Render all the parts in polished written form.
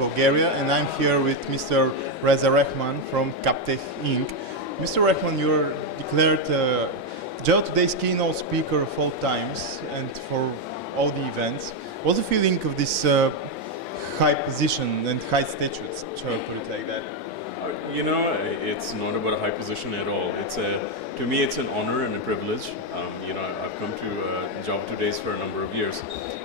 Bulgaria, and I'm here with Mr. Reza Rahman from Captech Inc. Mr. Rahman, you are declared Java2Days keynote speaker of all times and for all the events. What's the feeling of this high position and high status, shall I put it like that? You know, it's not about a high position at all. To me, it's an honor and a privilege. I've come to Java2Days for a number of years.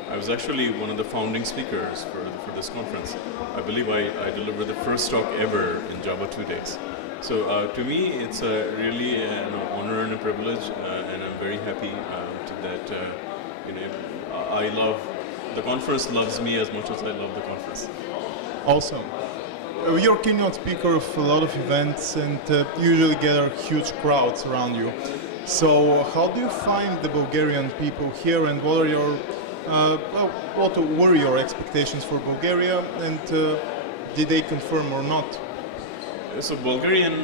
I was actually one of the founding speakers for this conference. I believe I delivered the first talk ever in Java2Days. So to me, it's really an honor and a privilege, and I'm very happy that the conference loves me as much as I love the conference. Awesome. You're keynote speaker of a lot of events and usually gather huge crowds around you. So how do you find the Bulgarian people here, and what are your what were your expectations for Bulgaria, and did they confirm or not? So Bulgarian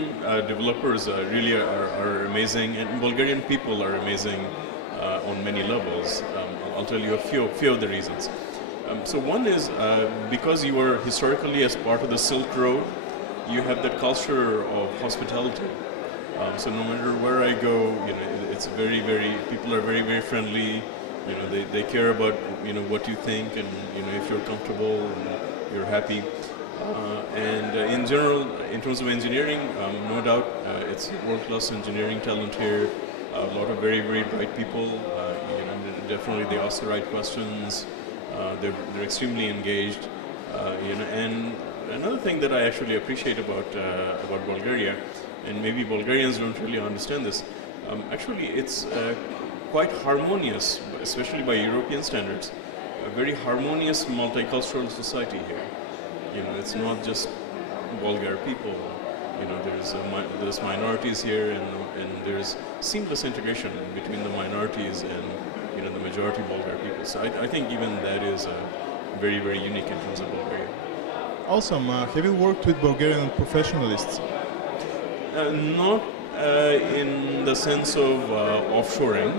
developers really are amazing, and Bulgarian people are amazing on many levels. I'll tell you a few of the reasons. So one is because you are historically as part of the Silk Road, you have that culture of hospitality. So no matter where I go, it's people are very, very friendly. They care about what you think, and if you're comfortable and you're happy. In general, in terms of engineering, no doubt it's world-class engineering talent here. A lot of very, very bright people. Definitely they ask the right questions. They're extremely engaged, and another thing that I actually appreciate about Bulgaria, and maybe Bulgarians don't really understand this, actually it's quite harmonious, especially by European standards, a very harmonious multicultural society here. It's not just Bulgar people. There's minorities here, and there's seamless integration between the minorities and the majority Bulgar people. So I think even that is very, very unique in terms of Bulgaria. Awesome. Have you worked with Bulgarian professionalists? Not in the sense of offshoring,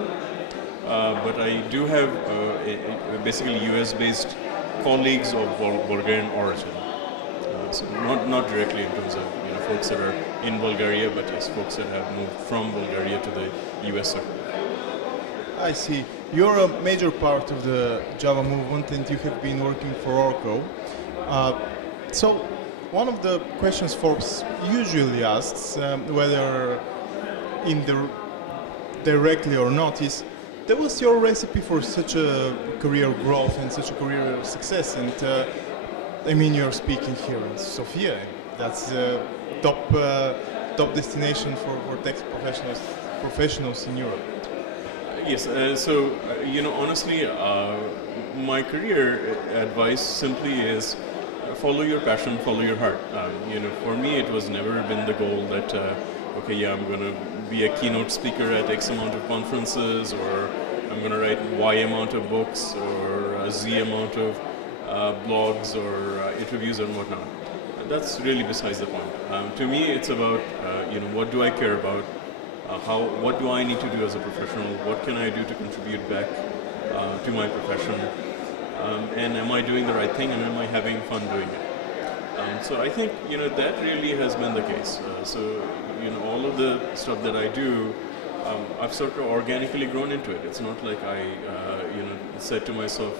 but I do have basically US-based colleagues of Bulgarian origin. So not directly in terms of folks that are in Bulgaria, but yes, folks that have moved from Bulgaria to the US circuit. I see. You're a major part of the Java movement, and you have been working for Oracle. So one of the questions Forbes usually asks, whether directly or not, is that was your recipe for such a career growth and such a career success. And I mean, you're speaking here in Sofia. That's the top destination for tech professionals in Europe. Yes, honestly, my career advice simply is follow your passion, follow your heart. For me, it was never been the goal that, I'm going to be a keynote speaker at X amount of conferences, or I'm going to write Y amount of books, or Z amount of blogs or interviews and whatnot. That's really besides the point. To me, it's about, what do I care about? What do I need to do as a professional? What can I do to contribute back to my profession? And am I doing the right thing, and am I having fun doing it? So I think that really has been the case. All of the stuff that I do, I've sort of organically grown into it. It's not like I said to myself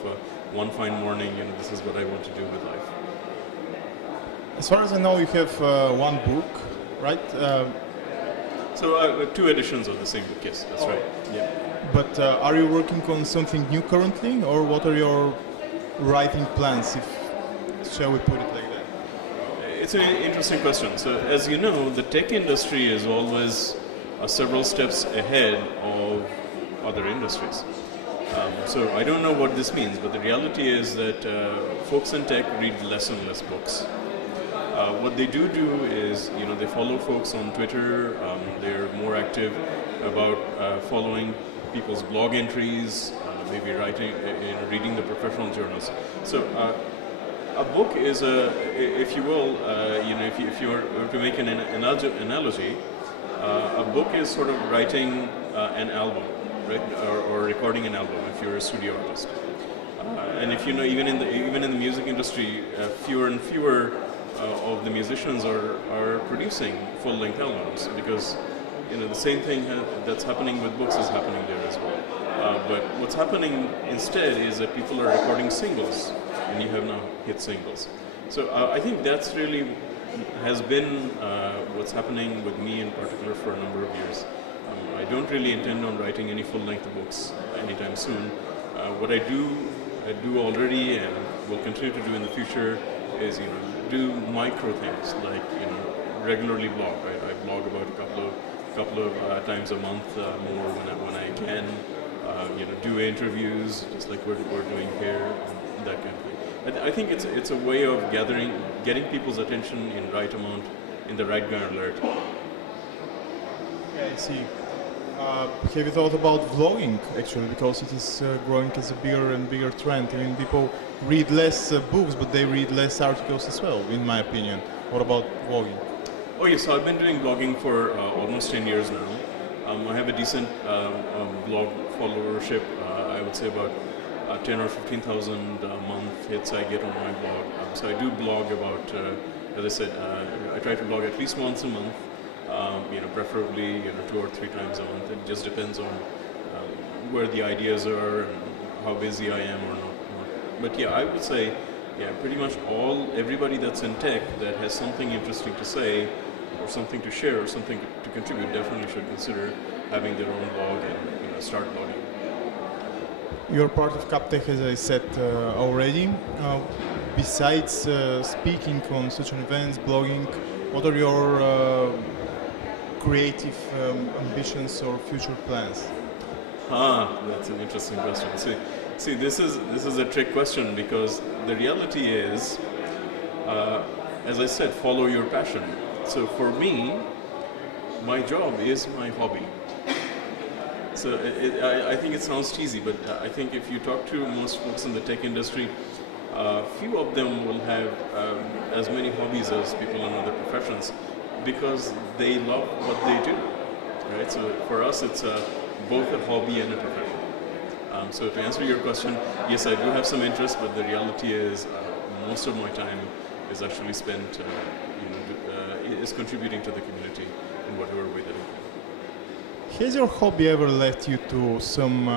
one fine morning, this is what I want to do with life. As far as I know, you have one book, right? So two editions of the same book, yes, that's right. Yeah. But are you working on something new currently, or what are your writing plans, shall we put it like that? It's an interesting question. So as you know, the tech industry is always several steps ahead of other industries. So I don't know what this means, but the reality is that folks in tech read less and less books. What they do is, they follow folks on Twitter. They're more active about following people's blog entries, maybe reading the professional journals. So a book is if you will, if you were to make an analogy, a book is sort of writing an album, right, or recording an album if you're a studio artist. And if you know, even in the music industry, fewer and fewer of the musicians are producing full-length albums, because the same thing that's happening with books is happening there as well. But what's happening instead is that people are recording singles, and you have now hit singles. So I think that's really has been what's happening with me in particular for a number of years. I don't really intend on writing any full-length books anytime soon. What I do already and will continue to do in the future is do micro things like regularly blog. I blog about a couple of times a month more when I can. Do interviews just like we're doing here, and that kind of thing. I think it's a way of getting people's attention in right amount, in the right kind of alert. Yeah, I see. Have you thought about vlogging actually, because it is growing as a bigger and bigger trend? I mean, people read less books, but they read less articles as well, in my opinion. What about vlogging? Oh yes, so I've been doing blogging for almost 10 years now. I have a decent blog followership. I would say about 10 or 15,000 month hits I get on my blog. So I do blog about, as I said, I try to blog at least once a month. Preferably 2 or 3 times a month. It just depends on where the ideas are and how busy I am or not. But yeah, I would say, pretty much everybody that's in tech that has something interesting to say, or something to share, or something to contribute, definitely should consider having their own blog and start blogging. You're part of CapTech, as I said already. Besides speaking on such events, blogging, what are your creative ambitions or future plans? That's an interesting question. See, this is a trick question, because the reality is, as I said, follow your passion. So for me, my job is my hobby. So I think it sounds cheesy, but I think if you talk to most folks in the tech industry, few of them will have as many hobbies as people in other professions, because they love what they do, right? So for us, it's both a hobby and a profession. So to answer your question, yes, I do have some interest, but the reality is most of my time is actually spent is contributing to the community in whatever way that I can. Has your hobby ever led you to some,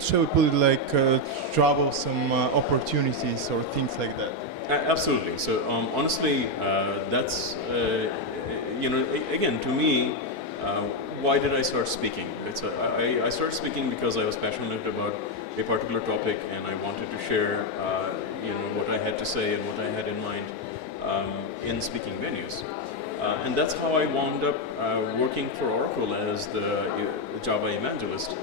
shall we put it like troublesome opportunities or things like that? Absolutely. So honestly, that's again, to me, why did I start speaking? I started speaking because I was passionate about a particular topic, and I wanted to share what I had to say and what I had in mind in speaking venues. And that's how I wound up working for Oracle as the Java evangelist.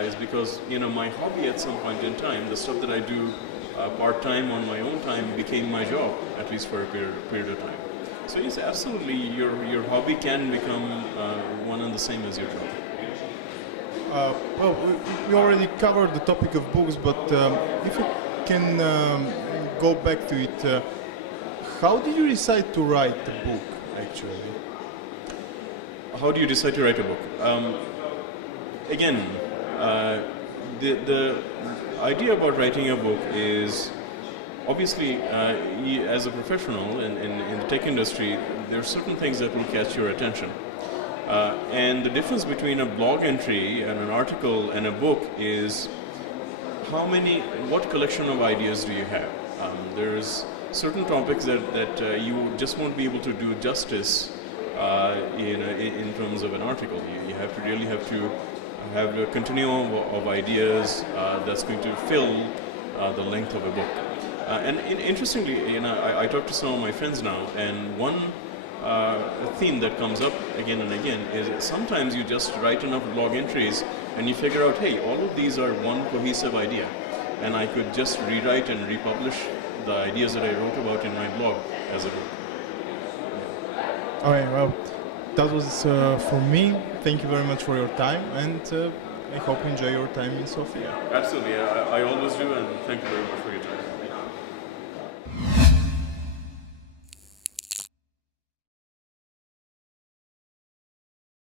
Is because my hobby at some point in time, the stuff that I do part-time on my own time, became my job, at least for a period of time. So yes, absolutely, your hobby can become one and the same as your job. We already covered the topic of books, but if you can go back to it, how did you decide to write a book, actually? How do you decide to write a book? Again, the idea about writing a book is, obviously, as a professional in the tech industry, there are certain things that will catch your attention. And the difference between a blog entry and an article and a book is what collection of ideas do you have? There's certain topics that you just won't be able to do justice in terms of an article. You really have to have a continuum of ideas that's going to fill the length of a book. And interestingly, I talk to some of my friends now, and one theme that comes up again and again is sometimes you just write enough blog entries and you figure out, hey, all of these are one cohesive idea, and I could just rewrite and republish the ideas that I wrote about in my blog as a book. Okay, well, that was for me. Thank you very much for your time, and I hope you enjoy your time in Sofia. Absolutely, I always do, and thank you very much for your time.